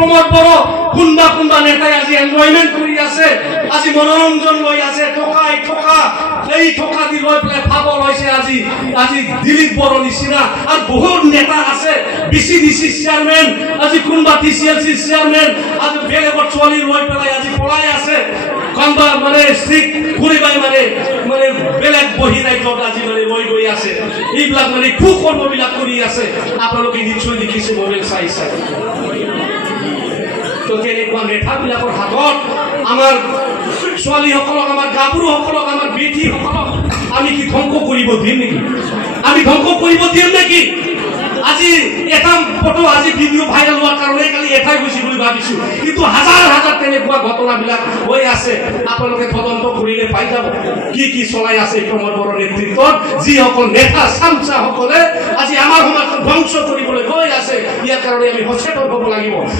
প্ৰমোদ বড়ো কোনবা কোনবা নেতাই আজি এনজয়মেন্ট কৰি আছে, আজি মনোৰঞ্জন লৈ আছে, ঠকা এই ঠকা দি লৈ পেলাই ভাব লৈছে আজি দিলীপ বড়ো নিচিনা আৰু বহুত নেতা আছে, বিচিডিচি চেয়াৰমেন, আজি কোনবা টিচিএলচি চেয়াৰমেন, আজি বেলেগৰ ছোৱালী লৈ পেলাই আজি পলাই আছে, কোনবা মানে ষ্ট্ৰিক ঘূৰিবাই মানে বেলেগ বহি ৰাজ্যত আজি মানে লৈ গৈ আছে, এইবিলাক মানে কুকৰ্মবিলাক কৰি আছে। আপোনালোকে নিশ্চয় দেখিছে, মোবাইল চাই তো তেনেকুৱা নেতাবিলাকৰ হাতত আমাৰ ছোৱালীসকলক, আমাৰ গাভৰুসকলক, আমাৰ বেটীসকলক আমি কি ধ্বংস কৰিব দিম নেকি? আমি ধ্বংস কৰিব দিম নেকি? আজি এটা ফটো, আজি ভিডিঅ' ভাইৰেল হোৱাৰ কাৰণে কালি এঠাই গৈছে বুলি ভাবিছো, কিন্তু হাজাৰ হাজাৰ তেনেকুৱা ঘটনাবিলাক হৈ আছে। আপোনালোকে তদন্ত কৰিলে পাই যাব কি চলাই আছে প্ৰমোদ বড়োৰ নেতৃত্বত যিসকল নেতা চামচাসকলে আজি আমাৰ সমাজক ধ্বংস কৰিবলৈ গৈ আছে। ইয়াৰ কাৰণে আমি সচেতন হ'ব লাগিব।